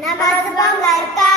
na mazubang larka